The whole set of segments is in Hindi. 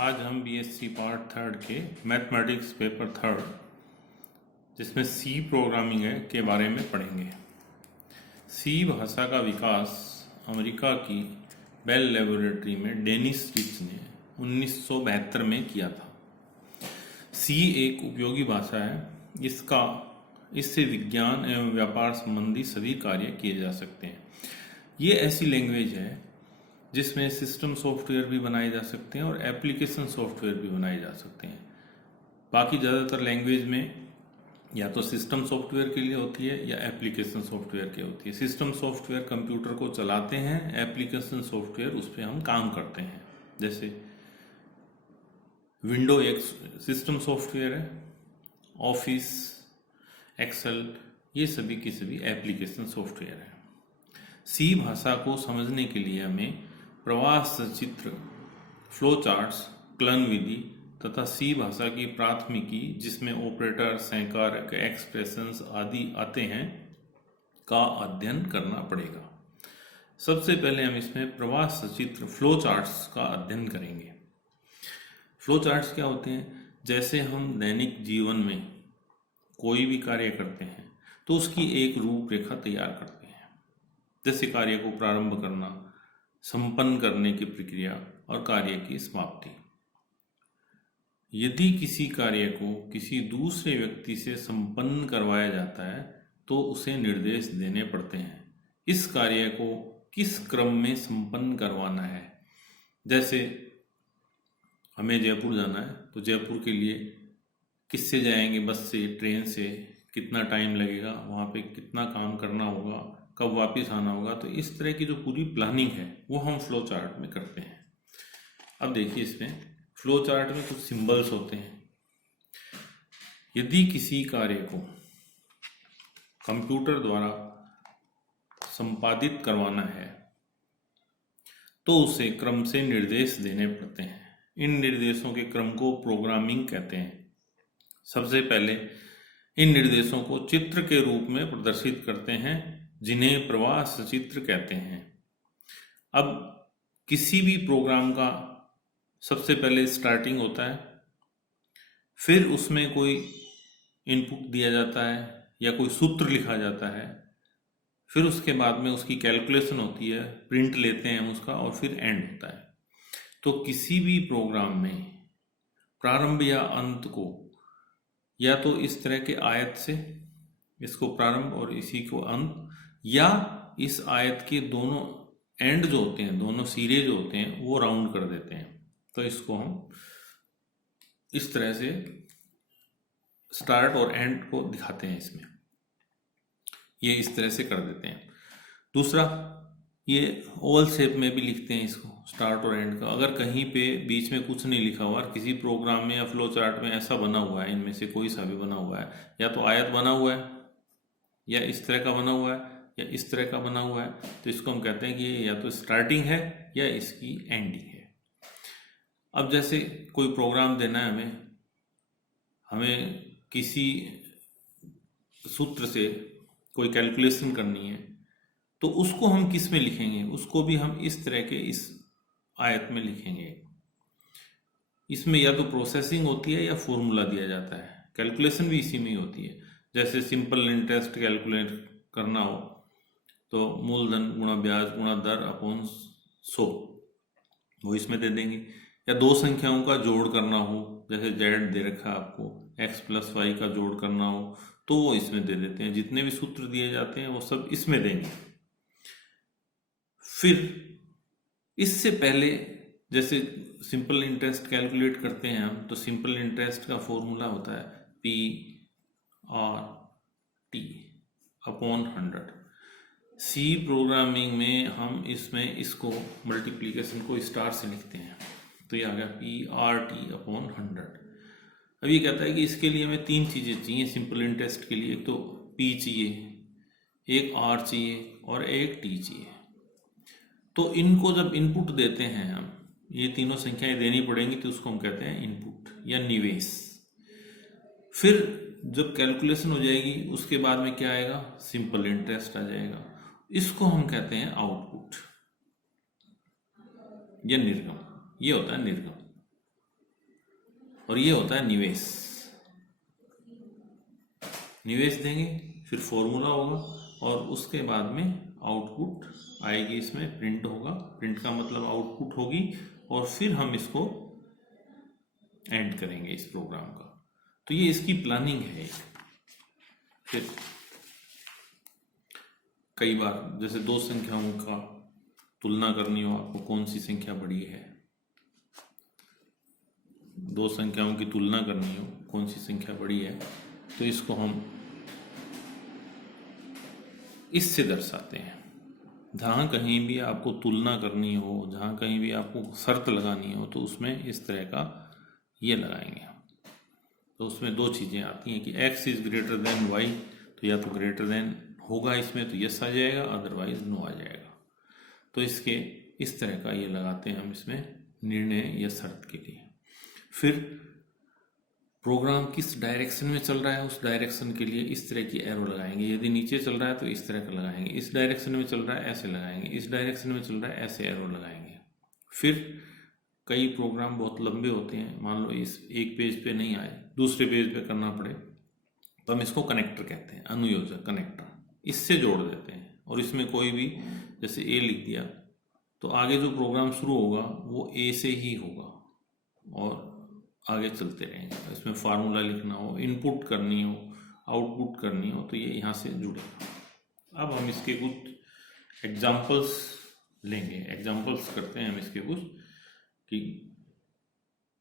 आज हम बीएससी पार्ट थर्ड के मैथमेटिक्स पेपर थर्ड जिसमें सी प्रोग्रामिंग है के बारे में पढ़ेंगे। सी भाषा का विकास अमेरिका की बेल लेबोरेटरी में डेनिस रिच ने 1972 में किया था। सी एक उपयोगी भाषा है। इससे विज्ञान एवं व्यापार संबंधी सभी कार्य किए जा सकते हैं। ये ऐसी लैंग्वेज है जिसमें सिस्टम सॉफ्टवेयर भी बनाए जा सकते हैं और एप्लीकेशन सॉफ्टवेयर भी बनाए जा सकते हैं। बाकी ज़्यादातर लैंग्वेज में या तो सिस्टम सॉफ्टवेयर के लिए होती है या एप्लीकेशन सॉफ्टवेयर के होती है। सिस्टम सॉफ्टवेयर कंप्यूटर को चलाते हैं, एप्लीकेशन सॉफ्टवेयर उस पर हम काम करते हैं। जैसे विंडो एक सिस्टम सॉफ्टवेयर है, ऑफिस, एक्सेल, ये सभी की सभी एप्लीकेशन सॉफ्टवेयर है। सी भाषा को समझने के लिए हमें प्रवाह सचित्र, फ्लो चार्ट्स, क्लन विधि तथा सी भाषा की प्राथमिकी जिसमें ऑपरेटर, सैंकारक, एक्सप्रेशंस आदि आते हैं का अध्ययन करना पड़ेगा। सबसे पहले हम इसमें प्रवाह सचित्र, फ्लो चार्ट्स का अध्ययन करेंगे। फ्लो चार्ट्स क्या होते हैं? जैसे हम दैनिक जीवन में कोई भी कार्य करते हैं तो उसकी एक रूपरेखा तैयार करते हैं। जैसे कार्य को प्रारंभ करना, संपन्न करने की प्रक्रिया और कार्य की समाप्ति। यदि किसी कार्य को किसी दूसरे व्यक्ति से संपन्न करवाया जाता है तो उसे निर्देश देने पड़ते हैं। इस कार्य को किस क्रम में संपन्न करवाना है। जैसे हमें जयपुर जाना है तो जयपुर के लिए किससे जाएंगे? बस से, ट्रेन से, कितना टाइम लगेगा, वहाँ पे कितना काम करना होगा, कब वापस आना होगा। तो इस तरह की जो पूरी प्लानिंग है वो हम फ्लो चार्ट में करते हैं। अब देखिए, इसमें फ्लो चार्ट में कुछ सिंबल्स होते हैं। यदि किसी कार्य को कंप्यूटर द्वारा संपादित करवाना है तो उसे क्रम से निर्देश देने पड़ते हैं। इन निर्देशों के क्रम को प्रोग्रामिंग कहते हैं। सबसे पहले इन निर्देशों को चित्र के रूप में प्रदर्शित करते हैं जिन्हें प्रवाह सचित्र कहते हैं। अब किसी भी प्रोग्राम का सबसे पहले स्टार्टिंग होता है, फिर उसमें कोई इनपुट दिया जाता है या कोई सूत्र लिखा जाता है, फिर उसके बाद में उसकी कैलकुलेशन होती है, प्रिंट लेते हैं उसका, और फिर एंड होता है। तो किसी भी प्रोग्राम में प्रारंभ या अंत को या तो इस तरह के आयत से, इसको प्रारंभ और इसी को अंत, या इस आयत के दोनों एंड जो होते हैं, दोनों सिरे जो होते हैं, वो राउंड कर देते हैं। तो इसको हम इस तरह से स्टार्ट और एंड को दिखाते हैं। इसमें ये इस तरह से कर देते हैं। दूसरा, ये ओवल शेप में भी लिखते हैं इसको, स्टार्ट और एंड का। अगर कहीं पे बीच में कुछ नहीं लिखा हुआ, किसी प्रोग्राम में या फ्लो चार्ट में ऐसा बना हुआ है, इनमें से कोई सा भी बना हुआ है, या तो आयत बना हुआ है, या इस तरह का बना हुआ है, या इस तरह का बना हुआ है, तो इसको हम कहते हैं कि ये या तो स्टार्टिंग है या इसकी एंडिंग है। अब जैसे कोई प्रोग्राम देना है हमें किसी सूत्र से कोई कैलकुलेशन करनी है, तो उसको हम किस में लिखेंगे? उसको भी हम इस तरह के इस आयत में लिखेंगे। इसमें या तो प्रोसेसिंग होती है या फॉर्मूला दिया जाता है। कैलकुलेशन भी इसी में ही होती है। जैसे सिंपल इंटरेस्ट कैलकुलेट करना हो तो मूलधन गुणा ब्याज गुणा दर अपॉन 100, वो इसमें दे देंगे। या दो संख्याओं का जोड़ करना हो, जैसे जेड दे रखा है आपको, x + y का जोड़ करना हो तो वो इसमें दे देते हैं। जितने भी सूत्र दिए जाते हैं वो सब इसमें देंगे। फिर इससे पहले जैसे सिंपल इंटरेस्ट कैलकुलेट करते हैं हम, तो सिंपल इंटरेस्ट का फॉर्मूला होता है PRT अपॉन 100। सी प्रोग्रामिंग में हम इसमें इसको मल्टीप्लिकेशन को स्टार से लिखते हैं, तो ये आ गया PRT अपॉन 100। अब ये कहता है कि इसके लिए हमें तीन चीज़ें चाहिए सिंपल इंटरेस्ट के लिए। एक तो P चाहिए, एक R चाहिए और एक T चाहिए। तो इनको जब इनपुट देते हैं हम, ये तीनों संख्याएं देनी पड़ेंगी, तो उसको हम कहते हैं इनपुट या निवेश। फिर जब कैलकुलेशन हो जाएगी उसके बाद में क्या आएगा? सिंपल इंटरेस्ट आ जाएगा। इसको हम कहते हैं आउटपुट या निर्गम। ये होता है निर्गम। और ये होता है निवेश। निवेश देंगे, फिर फॉर्मूला होगा और उसके बाद में आउटपुट आएगी, इसमें प्रिंट होगा। प्रिंट का मतलब आउटपुट होगी और फिर हम इसको एंड करेंगे इस प्रोग्राम का। तो ये इसकी प्लानिंग है। फिर कई बार जैसे दो संख्याओं का तुलना करनी हो, आपको कौन सी संख्या बड़ी है, दो संख्याओं की तुलना करनी हो कौन सी संख्या बड़ी है, तो इसको हम इससे दर्शाते हैं। जहाँ कहीं भी आपको तुलना करनी हो, जहाँ कहीं भी आपको शर्त लगानी हो, तो उसमें इस तरह का ये लगाएंगे। तो उसमें दो चीज़ें आती हैं कि x is greater than y, तो या तो ग्रेटर देन होगा इसमें तो यस आ जाएगा, अदरवाइज नो आ जाएगा। तो इसके इस तरह का ये लगाते हैं हम इसमें निर्णय या शर्त के लिए। फिर प्रोग्राम किस डायरेक्शन में चल रहा है उस डायरेक्शन के लिए इस तरह की एरो लगाएंगे। यदि नीचे चल रहा है तो इस तरह का लगाएंगे, इस डायरेक्शन में चल रहा है ऐसे लगाएंगे, इस डायरेक्शन में चल रहा है ऐसे एरो लगाएंगे। फिर कई प्रोग्राम बहुत लंबे होते हैं, मान लो इस एक पेज पे नहीं आए, दूसरे पेज पे करना पड़े, तो हम इसको कनेक्टर कहते हैं, अनुयोजक कनेक्टर। इससे जोड़ देते हैं और इसमें कोई भी जैसे ए लिख दिया तो आगे जो प्रोग्राम शुरू होगा वो ए से ही होगा और आगे चलते रहेंगे। इसमें फार्मूला लिखना हो, इनपुट करनी हो, आउटपुट करनी हो, तो ये यहाँ से जुड़ेगा। अब हम इसके कुछ एग्जाम्पल्स लेंगे, एग्जाम्पल्स करते हैं हम इसके कुछ। कि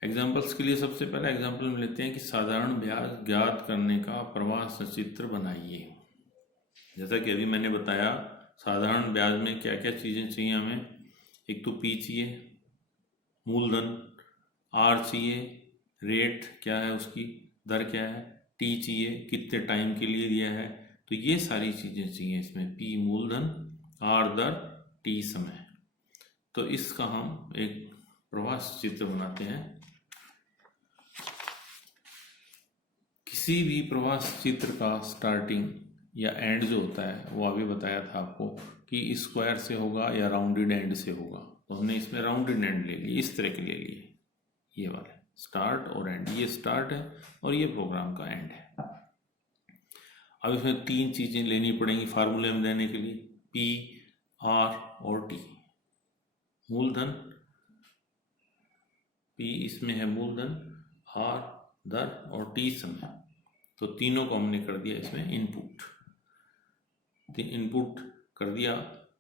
एग्जाम्पल्स के लिए सबसे पहला एग्जाम्पल हम लेते हैं कि साधारण ब्याज ज्ञात करने का प्रवाह सचित्र बनाइए। जैसा कि अभी मैंने बताया, साधारण ब्याज में क्या क्या चीज़ें चाहिए हमें। एक तो पी चाहिए, मूलधन, आर चाहिए, रेट क्या है उसकी, दर क्या है, टी चाहिए, कितने टाइम के लिए दिया है। तो ये सारी चीज़ें चाहिए इसमें, पी मूलधन, आर दर, टी समय। तो इसका हम एक प्रवाह चित्र बनाते हैं। किसी भी प्रवाह चित्र का स्टार्टिंग या एंड जो होता है वो अभी बताया था आपको कि स्क्वायर से होगा या राउंडेड एंड से होगा। तो हमने इसमें राउंडेड एंड ले लिए, इस तरह के ले लिए, ये वाले स्टार्ट और एंड। ये स्टार्ट है और ये प्रोग्राम का एंड है। अब इसमें तीन चीज़ें लेनी पड़ेंगी फार्मूले में देने के लिए, पी, आर और टी। मूलधन, पी इसमें है मूलधन, आर दर और टी समय। तो तीनों को हमने कर दिया इसमें इनपुट, इनपुट कर दिया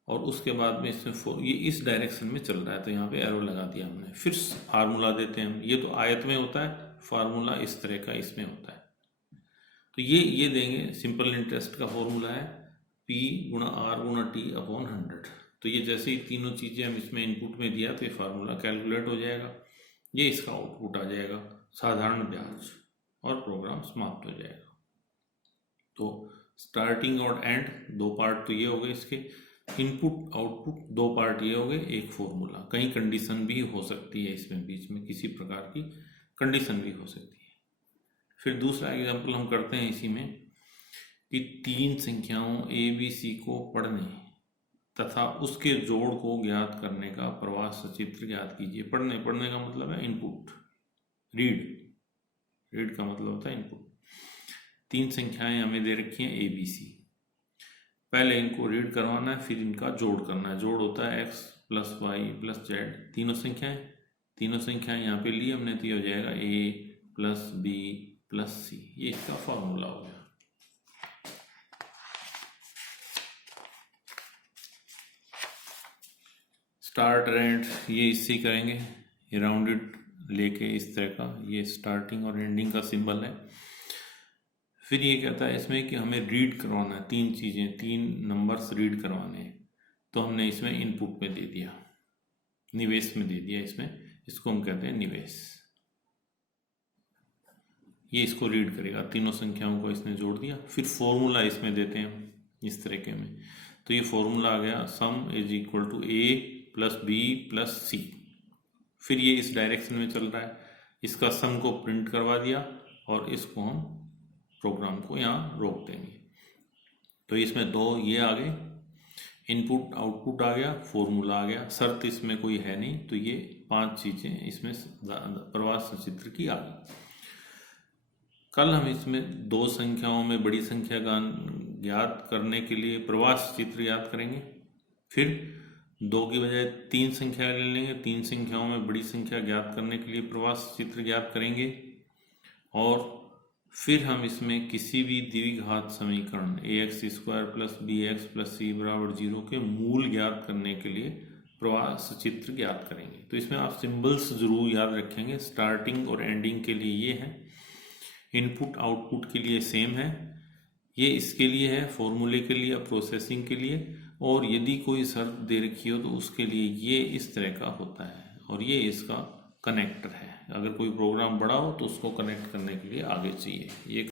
और उसके बाद में इसमें ये इस डायरेक्शन में चल रहा है तो यहाँ पे एरो लगा दिया हमने। फिर फार्मूला देते हैं हम, ये तो आयत में होता है, फार्मूला इस तरह का इसमें होता है। तो ये देंगे, सिंपल इंटरेस्ट का फॉर्मूला है P गुणा R गुणा T अपॉन 100। तो ये जैसे ही तीनों चीज़ें हम इसमें इनपुट में दिया तो ये फार्मूला कैलकुलेट हो जाएगा, ये इसका आउटपुट आ जाएगा साधारण ब्याज और प्रोग्राम समाप्त हो जाएगा। तो स्टार्टिंग और एंड दो पार्ट तो ये हो गए इसके, इनपुट आउटपुट दो पार्ट ये हो गए, एक फॉर्मूला। कहीं कंडीशन भी हो सकती है इसमें, बीच में किसी प्रकार की कंडीशन भी हो सकती है। फिर दूसरा एग्जाम्पल हम करते हैं इसी में कि तीन संख्याओं ए बी सी को पढ़ने तथा उसके जोड़ को ज्ञात करने का प्रवाह सचित्र ज्ञात कीजिए। पढ़ने का मतलब है इनपुट, रीड का मतलब होता है इनपुट। तीन संख्याएं हमें दे रखी हैं ए बी सी, पहले इनको रीड करवाना है, फिर इनका जोड़ करना है। जोड़ होता है x plus Y plus Z, तीनों संख्याएं यहाँ पे ली हमने, तो ये हो जाएगा a प्लस बी प्लस सी, ये इसका फॉर्मूला हो गया। स्टार्ट एंड ये इससे करेंगे, ये राउंडेड लेके इस तरह का, ये स्टार्टिंग और एंडिंग का सिंबल है। फिर ये कहता है इसमें कि हमें रीड करवाना है, तीन चीज़ें, तीन नंबर्स रीड करवाने हैं। तो हमने इसमें इनपुट में दे दिया, निवेश में दे दिया इसमें, इसको हम कहते हैं निवेश। ये इसको रीड करेगा, तीनों संख्याओं को इसने जोड़ दिया। फिर फॉर्मूला इसमें देते हैं इस तरीके में, तो ये फॉर्मूला आ गया sum is equal to A plus B plus C. फिर ये इस डायरेक्शन में चल रहा है, इसका सम को प्रिंट करवा दिया और इसको हम प्रोग्राम को यहाँ रोक देंगे। तो इसमें दो ये आ गए, इनपुट आउटपुट आ गया, फॉर्मूला आ गया, शर्त इसमें कोई है नहीं, तो ये 5 चीज़ें इसमें प्रवाह सचित्र की आ गई। कल हम इसमें 2 संख्याओं में बड़ी संख्या का ज्ञात करने के लिए प्रवाह सचित्र ज्ञात करेंगे, फिर 2 की बजाय 3 संख्या ले लेंगे, 3 संख्याओं में बड़ी संख्या ज्ञात करने के लिए प्रवाह सचित्र ज्ञात करेंगे, और फिर हम इसमें किसी भी द्विघात समीकरण ax² + bx + c = 0 के मूल ज्ञात करने के लिए प्रवाह सचित्र ज्ञात करेंगे। तो इसमें आप सिंबल्स जरूर याद रखेंगे, स्टार्टिंग और एंडिंग के लिए ये है, इनपुट आउटपुट के लिए सेम है, ये इसके लिए है, फॉर्मूले के लिए, प्रोसेसिंग के लिए, और यदि कोई शर्त दे रखी हो तो उसके लिए ये इस तरह का होता है, और ये इसका कनेक्टर है। अगर कोई प्रोग्राम बड़ा हो तो उसको कनेक्ट करने के लिए आगे चाहिए ये